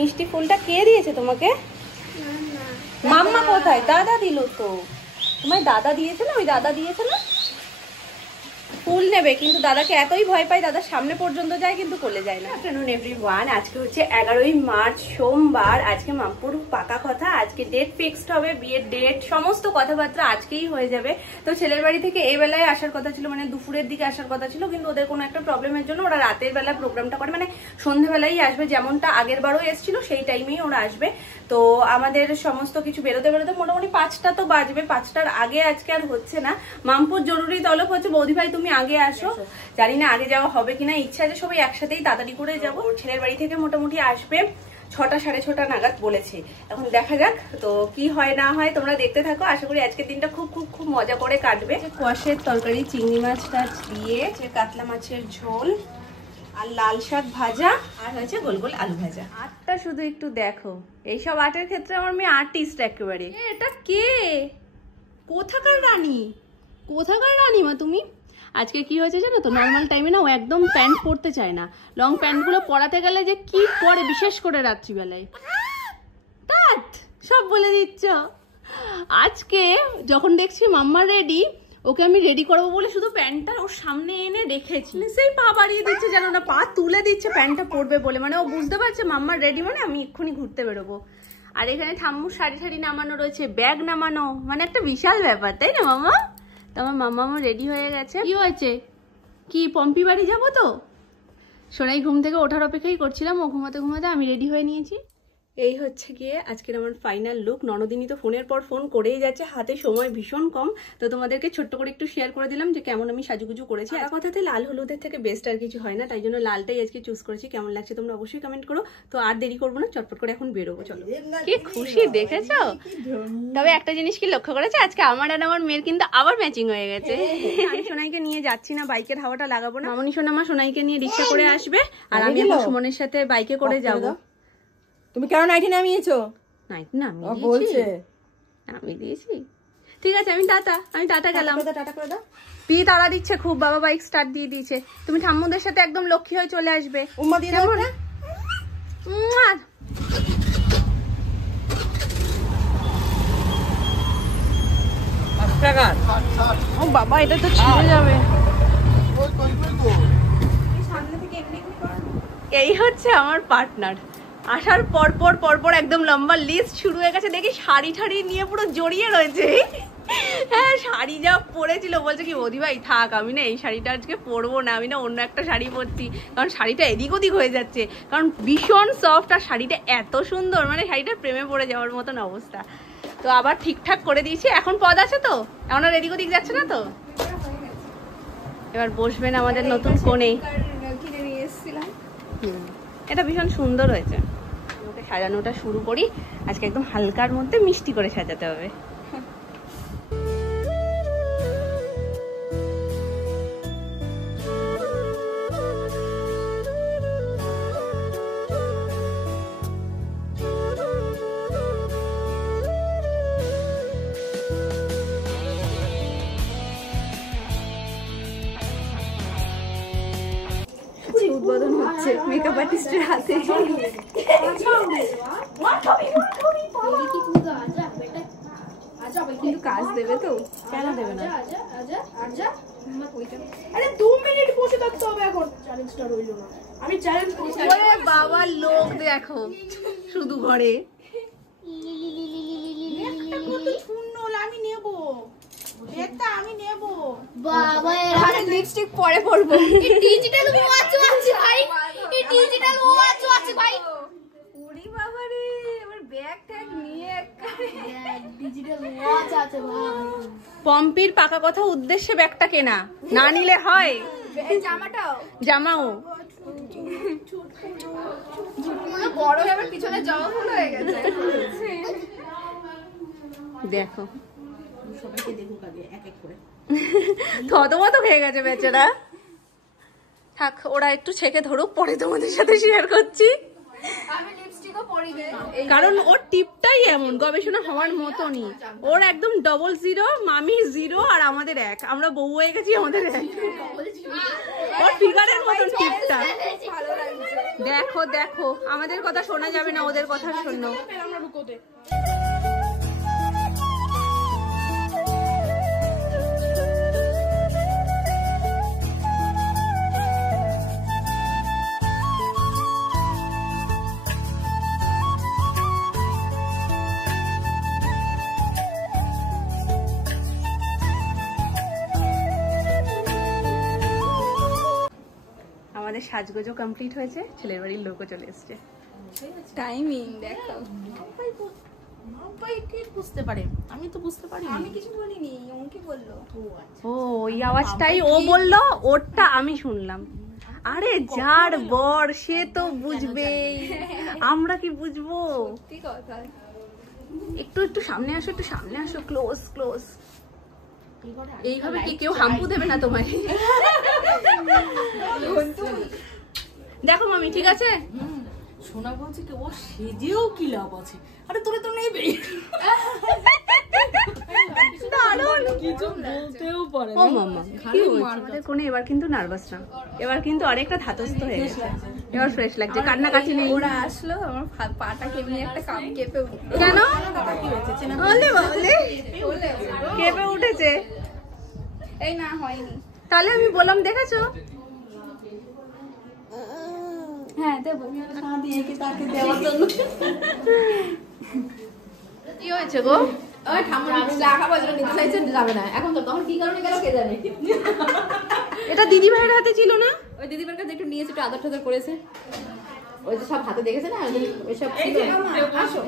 মিষ্টি ফুলটা কে দিয়েছে তোমাকে? মাম্মা কোথায়? দাদা দিল তো। তোমায় দাদা দিয়েছে না? ওই দাদা দিয়েছে না? ফুল নেবে কিন্তু দাদাকে এতই ভয় পাই, দাদার সামনে পর্যন্ত যায় কিন্তু কোলে যায় না। আফটারনুন এভরিওয়ান, আজকে হচ্ছে 11ই মার্চ সোমবার। আজকে মামপুর পাকা কথা, আজকে ডেট ফিক্সড হবে, বিয়ের ডেট সমস্ত কথাবার্তা আজকেই হয়ে যাবে। তো ছেলের বাড়ি থেকে এই বেলায় আসার কথা ছিল, মানে দুপুরের দিকে আসার কথা ছিল, কিন্তু ওদের কোনো একটা প্রবলেমের জন্য ওরা রাতের বেলা প্রোগ্রামটা করে, মানে সন্ধ্যাবেলাই আসবে, যেমনটা আগের বারও এসেছিল সেই টাইমেই ওরা আসবে। তো আমাদের সমস্ত কিছু বেরোতে বেরোতে মোটামুটি 5টা তো বাজবে, 5টার আগে আজকে আর হচ্ছে না। মামপুর জরুরি তলব হচ্ছে বৌদি ভাই তুমি আগে আসো, জানি না আগে যাওয়া হবে কিনা, ইচ্ছা আছে সবাই একসাথেই তাড়াতাড়ি করে যাবো। ছেলের বাড়ি থেকে মোটামুটি আসবে 6টা সাড়ে 6টা নাগাদ বলেছে, এখন দেখা যাক তো কি হয় না হয়, তোমরা দেখতে থাকো। আশা করি আজকের দিনটা খুব খুব খুব মজা করে কাটবে। কোয়াশের তরকারি, চিংড়ি মাছ টাছ দিয়ে, কাতলা মাছের ঝোল আর লাল শাক ভাজা, আর হয়েছে গোল গোল আলু ভাজা। আটটা শুধু একটু দেখো, এইসব আর্টের ক্ষেত্রে আমার মেয়ে আর্টিস্ট একেবারে। এটা কে? কোথাকার রানী? কোথাকার রানী মা তুমি? আজকে কি হয়েছে জানো তো, নর্মাল টাইমে না ও একদম প্যান্ট পরতে চায় না, লং প্যান্টগুলো পরাতে গেলে যে কি করে, বিশেষ করে রাত্রিবেলায়। তাত সব বলে দিচ্ছ। আজকে যখন দেখছি মাম্মা রেডি, ওকে আমি রেডি করবো বলে শুধু প্যান্টটা ওর সামনে এনে রেখেছি, সেই পা বাড়িয়ে দিচ্ছে জানো না, পা তুলে দিচ্ছে প্যান্টটা পরবে বলে, মানে ও বুঝতে পারছে মাম্মার রেডি মানে আমি এক্ষুনি ঘুরতে বেরোবো। আর এখানে ঠাম্মুর শাড়ি ঠাড়ি নামানো রয়েছে, ব্যাগ নামানো, মানে একটা বিশাল ব্যাপার, তাই না মামা? তো আমার মাম্মা রেডি হয়ে গেছে। কি হয়েছে? কি পম্পি বাড়ি যাবো তো? সোনাই ঘুম থেকে ওঠার অপেক্ষাই করছিলাম, ও ঘুমাতে ঘুমাতে আমি রেডি হয়ে নিয়েছি। এই হচ্ছে গিয়ে আজকের আমার ফাইনাল লুক। ননদিনী তো ফোনের পর ফোন করেই যাচ্ছে, হাতে সময় ভীষণ কম, তো তোমাদেরকে ছোট্ট করে একটু শেয়ার করে দিলাম যে কেমন আমি সাজুগুজু করেছি। আর কথাতে লাল হলুদের থেকে বেস্ট আর কিছু হয় না, তাই জন্য লালটাই আজকে চুজ করেছি। কেমন লাগছে তোমরা অবশ্যই কমেন্ট করো। তো আর দেরি করবো না, চটপট করে এখন বেরোবো, চলো। কি খুশি দেখেছো? তবে একটা জিনিস কি লক্ষ্য করেছো, আজকে আমার আর আমার মেয়ের কিন্তু আবার ম্যাচিং হয়ে গেছে। আমি সোনাইকে নিয়ে যাচ্ছি না, বাইকের হাওয়াটা লাগাবো না। মামনি সোনামা সোনাইকে নিয়ে রিক্সা করে আসবে, আর আমি এখন সুমনের সাথে বাইকে করে যাবো। তুমি কেন নাইটি নামিয়েছো? নাইটি নামিয়ে দিয়েছি। ঠিক আছে, আমি টাটা গেলাম। টাটা করে দাও। পি তাড়া দিচ্ছে খুব, বাবা বাইক স্টার্ট দিয়ে দিয়েছে। তুমি ঠাম্মুদের সাথে একদম লক্ষ্মী হয়ে চলে আসবে। উম্মা দিয়ে দাও না। ও বাবা, এটা তো ছিঁড়ে যাবে। এই হচ্ছে আমার পার্টনার। আসার পরপর একদম লম্বা লিস্ট শুরু হয়ে গেছে, দেখি শাড়ি ঠাড়ি নিয়ে পুরো জড়িয়ে রয়েছে। হ্যাঁ, শাড়ি যা পরেছিল, বলছে কি বৌদি ভাই থাক, আমি না এই শাড়িটা আজকে পরবো না, আমি না অন্য একটা শাড়ি পরছি, কারণ শাড়িটা এদিক ওদিক হয়ে যাচ্ছে, কারণ ভীষণ সফট আর শাড়িটা এত সুন্দর, মানে শাড়িটার প্রেমে পড়ে যাওয়ার মতন অবস্থা। তো আবার ঠিকঠাক করে দিয়েছি, এখন পদ আছে তো, এখন আর এদিক ওদিক যাচ্ছে না তো। এবার বসবেন আমাদের নতুন কোণে। এটা ভীষণ সুন্দর হয়েছে। ওকে সাজানোটা শুরু করি, আজকে একদম হালকার মধ্যে মিষ্টি করে সাজাতে হবে। উদ্বোধন হচ্ছে মেকআপ আর্টিস্টের হাতে। কিন্তু কাজ দেবে তো? কেন দেবে না? আরে 2 মিনিট বসে থাকতে হবে, এখন চ্যালেঞ্জটা রইলো না। আমি চ্যালেঞ্জ করছি। ওরে বাবা, লোক দেখো শুধু ঘরে। একটা কত সুন্দর, আমি নেব এটা, আমি নেব। বাবা, আরে লিপস্টিক পরে পরবো। এই ডিজিটাল ওয়াচ আছে ভাই, এই ডিজিটাল ওয়াচ আছে ভাই। ওরে বাবা রে, আমার ব্যাগ ট্যাগ নিয়ে ডিজিটাল ওয়াচ আছে ভাই। পম্পির পাকা কথা উদ্দেশ্যে ব্যাগটা কেনা, না নিলে হয়। এই জামাটাও, জামাও পুরো বড় হয়ে আমার পিছনে জামা ফুল হয়ে গেছে। দেখো সবাইকে দেখুক আগে এক এক করে। থতমত হয়ে গেছে বেচারা। থাক, ওরা একটু ছেঁকে ধরুক, পরে তোমাদের সাথে শেয়ার করছি। আমি লিপস্টিক কারণ ওর টিপটাই এমন গবেষণা হওয়ার মতনই। ওর একদম ডবল 0, মামি 0 আর আমাদের 1। আমরা বউ হয়ে গেছি, আমাদের 1। ওর ফিগারের মতন টিপটা। দেখো দেখো, আমাদের কথা শোনা যাবে না, ওদের কথা শোনো। আমাদের সাজগোজও কমপ্লিট হয়েছে, ছেলের বাড়ির লোকও চলে এসছে। টাইমিং দেখো। বুঝতে পারে, আমি তো বুঝতে পারি। আমি কিছু বলিনি, ওকে বললো। ও ওই আওয়াজটাই ও বললো, ওরটা আমি শুনলাম। আরে যার বর সে তো বুঝবেই, আমরা কি বুঝবো? সত্যি কথা। একটু একটু সামনে আসো, একটু সামনে আসো, ক্লোজ ক্লোজ। এইভাবে কি কেউ হাম্পু দেবে না তোমায়? দেখো মামি ঠিক আছে। সোনা বলছে কি ও সেজেও কি লাভ আছে? আরে তোরে তো নেবে। দারুণ কিছু বলতেও পারে ও মাম্মা কি হয়েছে? আমাদের কোনো এবার কিন্তু নার্ভাস না, এবার কিন্তু আরেকটা ধাতস্থ হয়ে গেছে। এবার ফ্রেশ লাগছে, কান্নাকাটি নেই। ওরা আসলো, আমার পাটা কেমনি একটা কাপ কেঁপে উঠলো। কেন? বলে বলে কেঁপে উঠেছে। এই না হয়নি। তাহলে আমি বললাম দেখেছো? হ্যাঁ দেবো। কি হয়েছে গো? ওই ঠাম্মা টাকা পয়সা নিতে চাইছে, যাবে না এখন। তো তখন কি কারণে গেল কে জানে। এটা দিদি ভাইয়ের হাতে ছিল না? ওই দিদিবার কাছে একটু নিয়েছে, একটু আদর টাদর করেছে। ওই যে সব হাতে দেখেছে না, ওইসব ছিল। আসো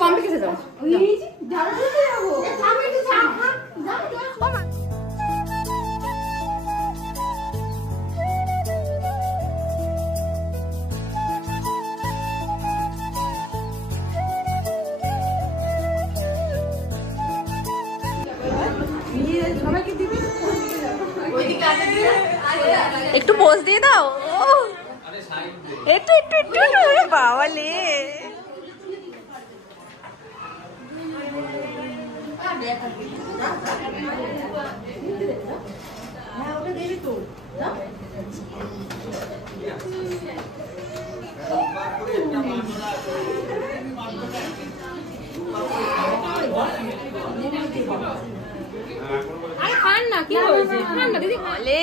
পাম্পে কেসে যাও। আমি একটু থাম। একটু পোজ দিয়ে দাও। একটু একটু একটু বাবালে। খান না, কি হয়েছে? খান না দিদি। বলে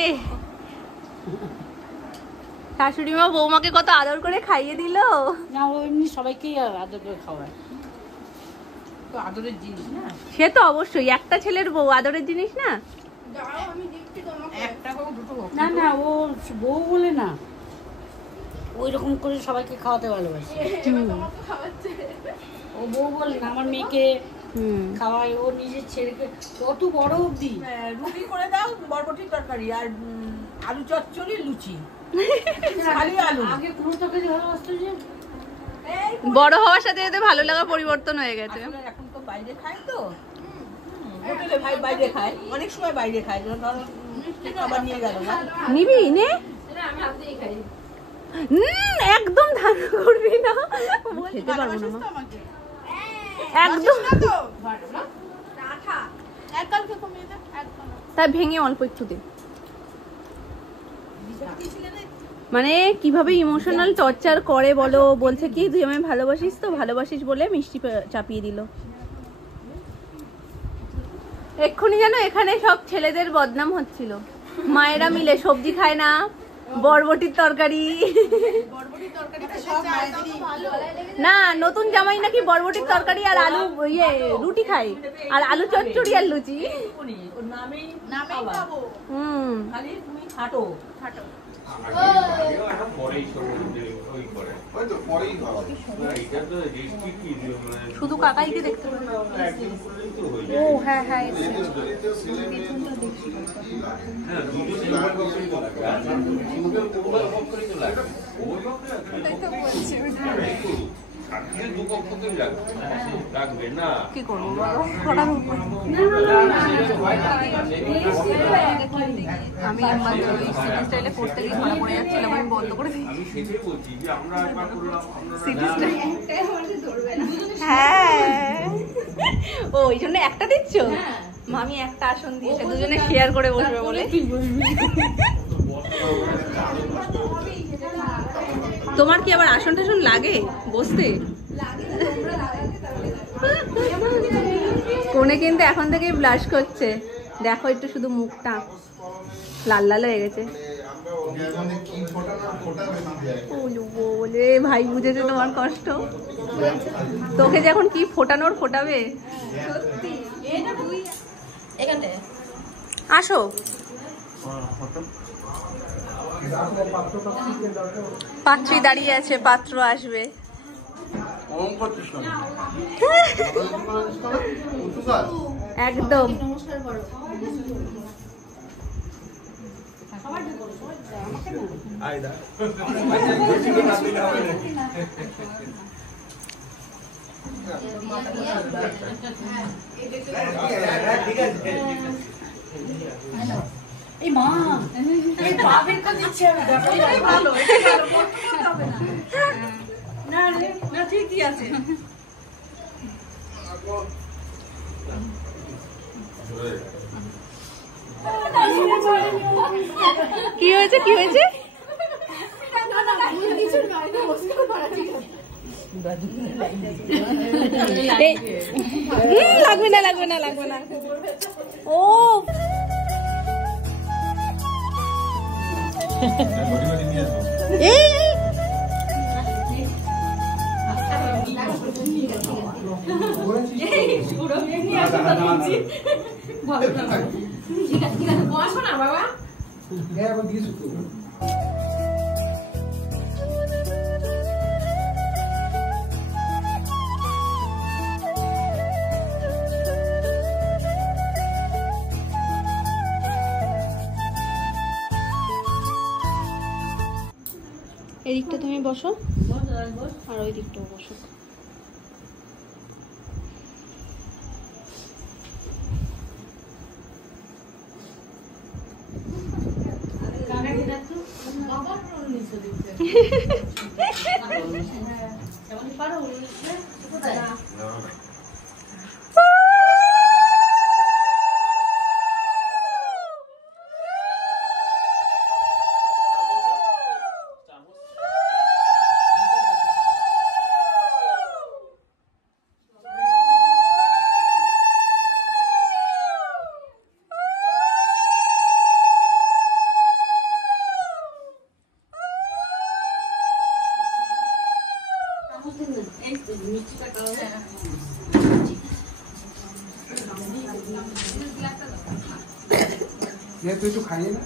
শাশুড়ি মা বৌমাকে কত আদর করে খাইয়ে দিল না, ও এমনি সবাইকেই আদর করে খাওয়ায়। তো আদরের জিনিস না। সে তো অবশ্যই, একটা ছেলের বউ আদরের জিনিস না। একটা হোক দুটো হোক, না না ও বউ বলে না, ওই রকম করে সবাইকে খাওয়াতে ভালোবাসে। ও বউ বলে না, আমার মেয়েকে খাওয়ায়, ও নিজের ছেলেকে কত বড় অবধি। রুটি করে দাও, বরবটির তরকারি আর আলু চচ্চড়ি, লুচি, খালি আলু। আগে কোনো তরকারি ভালোবাসতো যে, বড় হওয়ার সাথে সাথে ভালো লাগা পরিবর্তন হয়ে গেছে। এখন তো বাইরে খায়, তো হোটেলে ভাই বাইরে খায়, অনেক সময় বাইরে খায়। ধরো খাবার নিয়ে গেল না, নিবি নে। একদম ধান করবি না, খেতে পারবো না একদম। তাই ভেঙে অল্প একটু দে। মানে কিভাবে ইমোশনাল টর্চার করে বলো। বলছে কি তুই আমায় ভালোবাসিস, তো ভালোবাসিস বলে মিষ্টি চাপিয়ে দিল। এক্ষুনি জানো এখানে সব ছেলেদের বদনাম হচ্ছিল, মায়েরা মিলে সবজি খায় না, বরবটির তরকারি না, নতুন জামাই নাকি বরবটির তরকারি আর আলু ইয়ে রুটি খায়, আর আলু চচ্চড়ি আর লুচি। শুধু কাকাইকে দেখতে পাবো। ও হ্যাঁ হ্যাঁ, কি করবো আমি সিটি স্টাইলে করতে গিয়ে ধরা পড়ে যাচ্ছিলাম, আমি বন্ধ করে দিয়েছি। হ্যাঁ ও ওই জন্য একটা দিচ্ছ? মামি একটা আসন দিয়েছে, দুজনে শেয়ার করে বসবে বলে। তোমার কি আবার আসন টাসন লাগে বসতে? কোনে কিন্তু এখন থেকেই ব্লাশ করছে, দেখো একটু শুধু মুখটা লাল লাল হয়ে গেছে। বলে ভাই বুঝেছে তোমার কষ্ট, তোকে যখন কি ফোটানোর ফোটাবে। আসো পাত্রী দাঁড়িয়ে আছে, পাত্র আসবে। একদম এই মা এই বাবের কা দিচ্ছে আমি দেখো এই ভালো করতে হবে না রে না ঠিকই আছে। কি হয়েছে কি হয়েছে? লাগবে না লাগবে না লাগবে না। ও এদিকটা তুমি বসো আর ওই দিকটাও বসো। তুই একটু খাইয়ে না।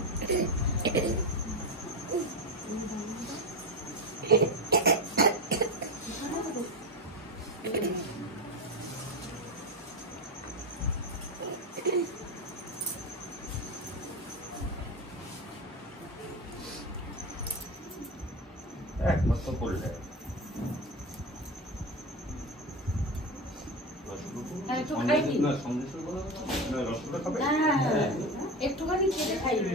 একমাত্র করলে একটুখানি খেতে খাইবে।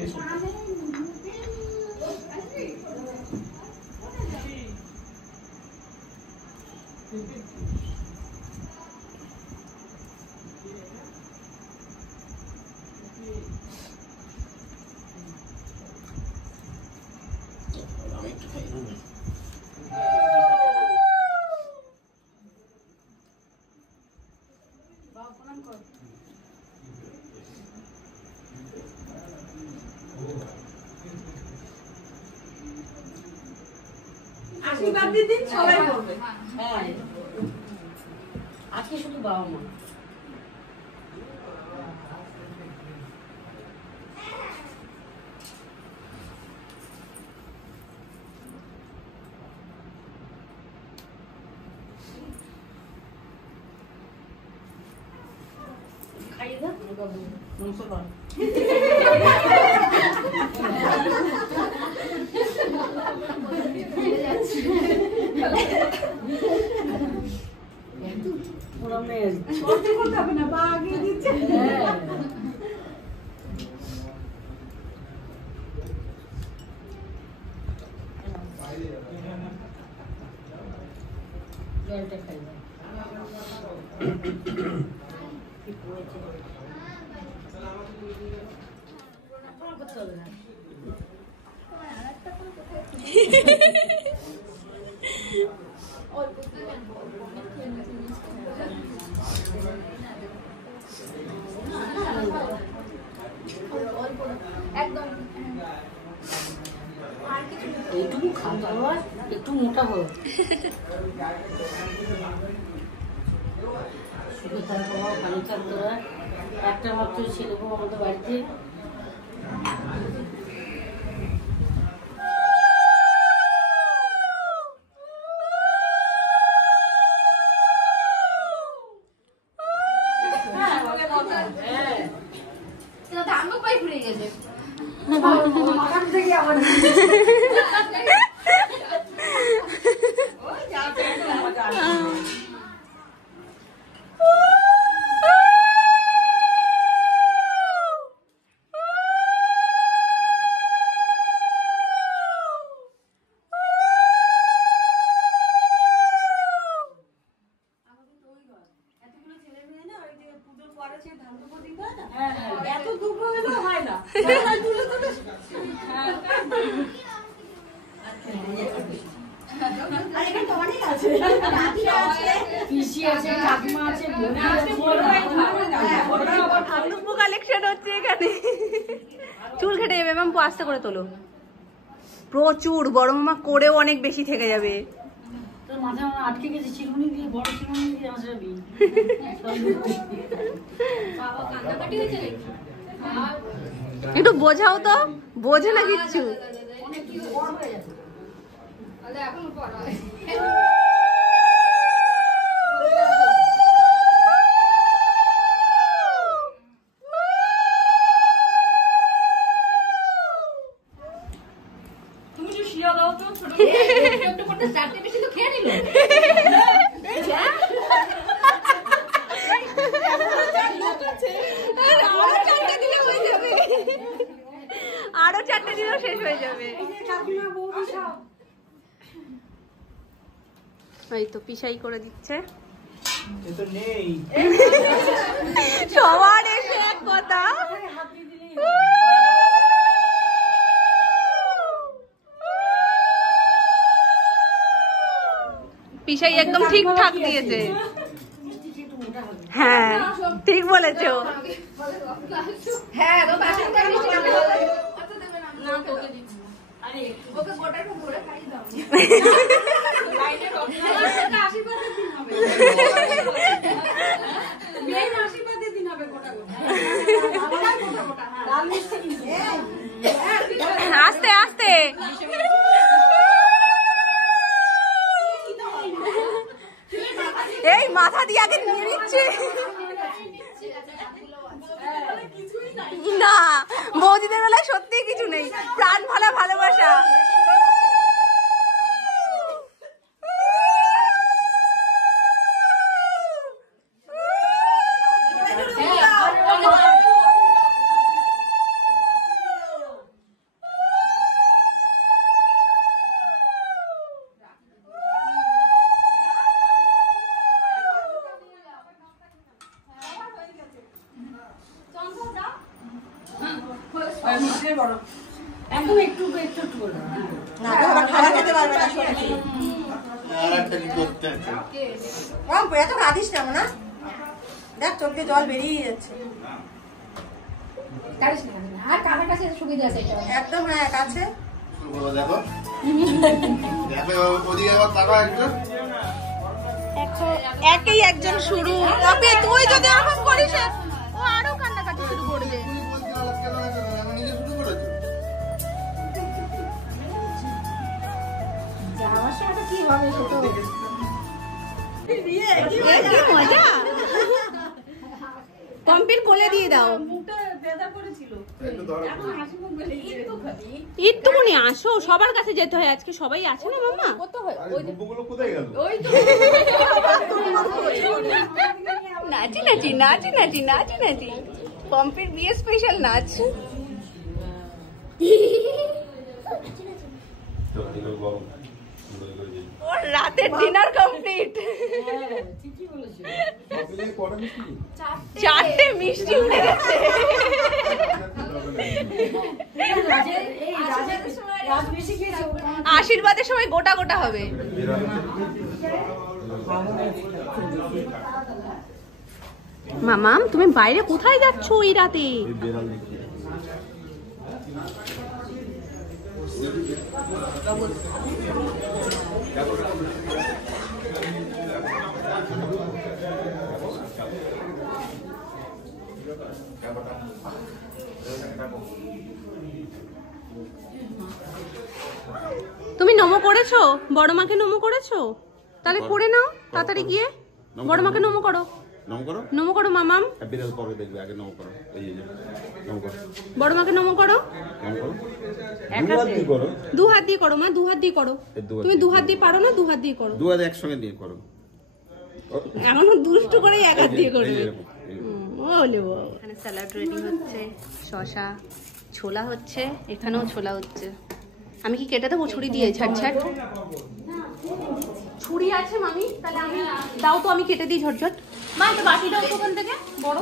আশীর্বাদ দিন সবাই করবে। হ্যাঁ আজকে শুধু বাবা মা। খাইয়ে দাও নমস্কার। পুরো মেয়ে করতে হবে না, বা আগিয়ে দিচ্ছে। জলটা খাই করতে হবে না। এইটুকু খাওয়া একটু মোটা হলো শুধু থাকবো পানি থাকতে হয় একটা মাত্র ছেলে বউ আমাদের বাড়িতে চুল কেটে যাবে ম্যাম, আস্তে করে তোলো। প্রচুর বড় মামা করেও অনেক বেশি থেকে যাবে। মাথায় আটকে গেছে চিরুনি দিয়ে, বড় চিরুনি দিয়ে হাসরাবি। একটু বোঝাও তো, বোঝে না কিচ্ছু। আরো 4টে দিলেও শেষ হয়ে যাবে। এই তো পিসাই করে দিচ্ছে। সবার এসে এক কথা। পিসাই একদম ঠিকঠাক দিয়েছে। হ্যাঁ ঠিক বলেছো। হ্যাঁ আস্তে আস্তে। এই মাথা দিয়ে আগে নিয়ে নিচ্ছে না, বৌদিদের বেলায় সত্যি কিছু নেই, প্রাণ ভরা ভালোবাসা। একদম একটু একটু একটু করে না বাবা খাবার খেতে পারবে না সত্যি। আরেকটা কি করতে আছে? কম এত কাঁদিস না না, দেখ চোখ দিয়ে জল বেরিয়ে যাচ্ছে। আর কাকার কাছে সুবিধা আছে এটা একদম। হ্যাঁ কাছে শুরু দেখো দেখো ওদিকে আবার তাকাও একটু। একেই একজন শুরু। তবে তুই যদি এরকম করিস ও আরো কান্নাকাটি শুরু করবে। যাওয়ার সময় কি হবে সেটা কি মজা। পম্পির কোলে দিয়ে দাও। একটুখানি আসো, সবার কাছে যেতে হয়, আজকে সবাই আছে না মামা। কোথায় গেল? ওই তো নাচি নাচি নাচি নাচি নাচি পম্পির বিয়ে স্পেশাল নাচ। ওর রাতের ডিনার কমপ্লিট। চারটে মিষ্টি উঠে গেছে। আশীর্বাদের সময় গোটা গোটা হবে। মামাম তুমি বাইরে কোথায় যাচ্ছ এই রাতে? তুমি নমো করেছো? বড় মাকে নমো করেছো? তাহলে করে নাও তাড়াতাড়ি গিয়ে। বড় মাকে নমো করো। নমো করো মামাম। বড় মাকে নমো করো। দু হাত দিয়ে করো মা, দু হাত দিয়ে করো। তুমি দু হাত দিয়ে পারো না? দু হাত দিয়ে করো। দু হাত একসঙ্গে দিয়ে করো। এমন দুষ্টু করে এক হাত দিয়ে করবে। এখানে স্যালাড রেডি হচ্ছে, শসা, ছোলা হচ্ছে, এখানেও ছোলা হচ্ছে। আমি কি কেটে দেবো ছুরি দিয়ে? ঝটঝট ছুরি আছে মামি? তাহলে আমি দাও তো, আমি কেটে দিই ঝটঝট। মা একটা বাটি দাও তো ওখান থেকে বড়।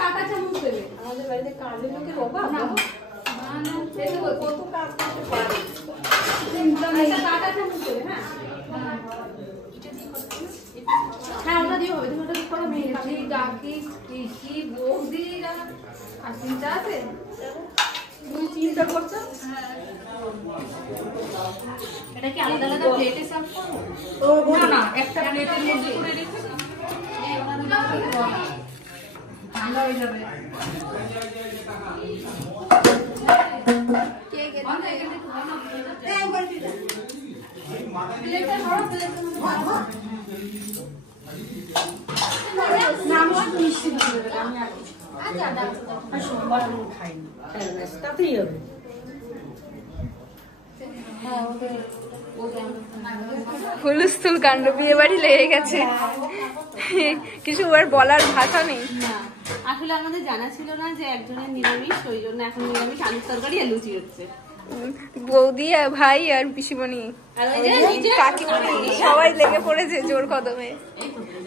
কাটা চামচ দেবে, আমাদের বাড়িতে কাজের লোকের অভাব। কত কাজ করতে পারে। কাটা চামচ দেবে। হ্যাঁ হ্যাঁ ওটা দিয়ে হবে। তুমি ওটা করো। মেয়েছি ডাকি কৃষি বৌদি আর চিন্তা আছে? তুমি চিন্তা করছো? এটা কি আলাদা আলাদা প্লেটে সার্ভ করবো? না না, একটা প্লেটের মধ্যে করে রেখে ঠান্ডা হয়ে যাবে। হুলস্থুল কাণ্ড, বিয়ে বাড়ি লেগে গেছে। কিছু আর বলার ভাষা নেই। আসলে আমাদের জানা ছিল না যে একজনের নিরামিষ, ওই জন্য এখন নিরামিষ আলুর তরকারি আর লুচি হচ্ছে। বৌদি আর ভাই আর পিসিমণি কাকিমণি সবাই লেগে পড়েছে জোর কদমে,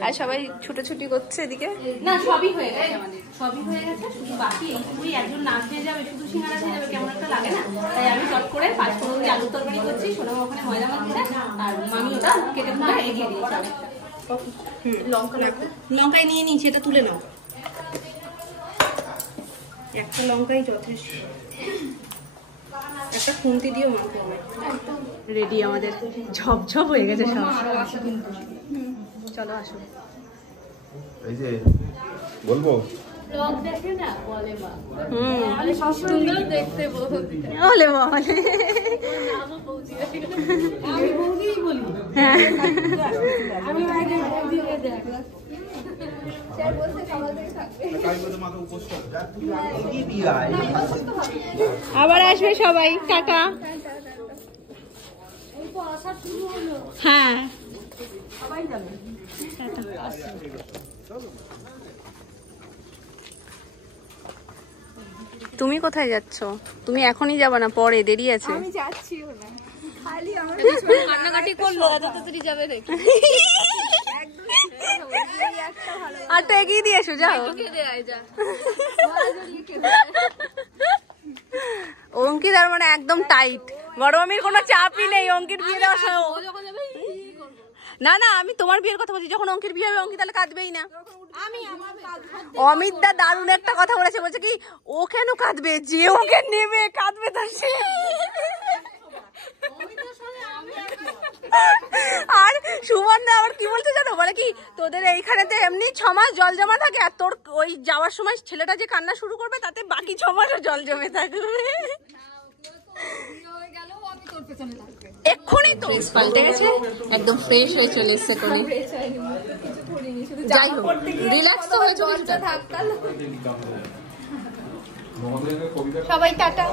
আর সবাই ছুটোছুটি করছে এদিকে। না সবই হয়ে গেছে, আমাদের সবই হয়ে গেছে, শুধু বাকি এইটুকুই। একজন নাচ দিয়ে যাবে, শুধু সিঙ্গারা দিয়ে যাবে, কেমন একটা লাগে না? তাই আমি চট করে 5 ফোড়ন দিয়ে আলুর তরকারি করছি, সোনামা ওখানে ময়দা মাখছে, আর মামি ওটা কেটে ফুটে এগিয়ে দিয়েছে। লঙ্কা লাগবে, লঙ্কাই নিয়ে নিই, সেটা তুলে নাও। একটা লঙ্কাই যথেষ্ট, একটা খুন্তি দিও মাখতে হবে। রেডি আমাদের, ঝপঝপ হয়ে গেছে সব। চলো আসো। এই যে বলবো ব্লগ দেখে না বলে মা, সব সুন্দর দেখতে বলে বলে নামও পৌঁছে গেছে। আমি বৌদিই বলি। আমি আগে বৌদিকে দেখ। আবার আসবে সবাই, টাটা। হ্যাঁ সবাই যাবে। তুমি কোথায় যাচ্ছ? তুমি এখনই যাবে না, পরে দেরি আছে। আমি যাচ্ছি না, খালি আমার কান্নাকাটি করলো, এত তাড়াতাড়ি যাবে নাকি? একটা ভালো আর তো এগিয়ে দিয়ে এসো, যাও। অঙ্কিত আর মানে একদম টাইট, বড় মামির কোনো চাপই নেই। অঙ্কিত বিয়ে দেওয়ার সময় না না, আমি তোমার বিয়ের কথা বলছি। যখন অঙ্কির বিয়ে হবে, অঙ্কিত তাহলে কাঁদবেই না। অমিত দা দারুণ একটা কথা বলেছে, বলছে কি ও কেন কাঁদবে, যে ওকে নেবে কাঁদবে তো সে। আর সুমন দা আবার কি বলছে জানো, বলে কি তোদের এইখানেতে এমনি 6 মাস জল জমা থাকে, আর তোর ওই যাওয়ার সময় ছেলেটা যে কান্না শুরু করবে, তাতে বাকি 6 মাসও জল জমে থাকবে। এক্ষুনি তো ড্রেস পাল্টে গেছে, একদম ফ্রেশ হয়ে চলে এসছে কোনি। যাই হোক, রিল্যাক্স তো হয়েছে। সবাই টাটা।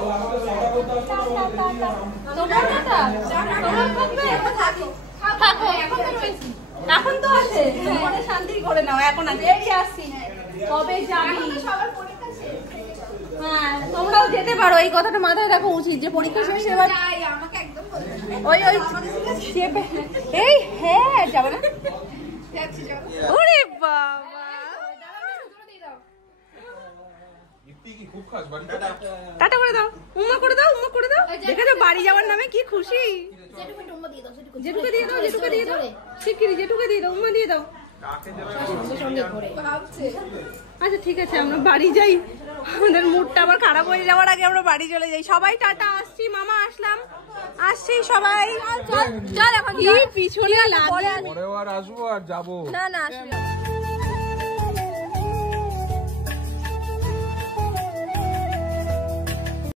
তোমার টাটা, তোমার থাকবে? থাকো, এখন তো আছে, মনে শান্তি করে নাও। এখন আছে, এই আসছি, কবে যাবি? হ্যাঁ, তোমরাও যেতে পারো, এই কথাটা মাথায় রাখা উচিত যে পরীক্ষা শেষ এবার ওই ওই এই হ্যাঁ যাবে না। ওরে বাবা, টাটা করে দাও, উম্মা করে দাও, উম্মা করে দাও। দেখেছো বাড়ি যাওয়ার নামে কি খুশি। জেঠুকে দিয়ে দাও, জেঠুকে দিয়ে দাও, শিগগিরি জেঠুকে দিয়ে দাও, উম্মা দিয়ে দাও। আচ্ছা ঠিক আছে, আমরা বাড়ি যাই, আমাদের মুডটা আবার খারাপ হয়ে যাওয়ার আগে আমরা বাড়ি চলে যাই। সবাই টাটা, আসছি, মামা আসলাম, আসছি সবাই। চল এখন পিছনে লাগে, পরেও আর আসবো আর যাবো না না আসবি।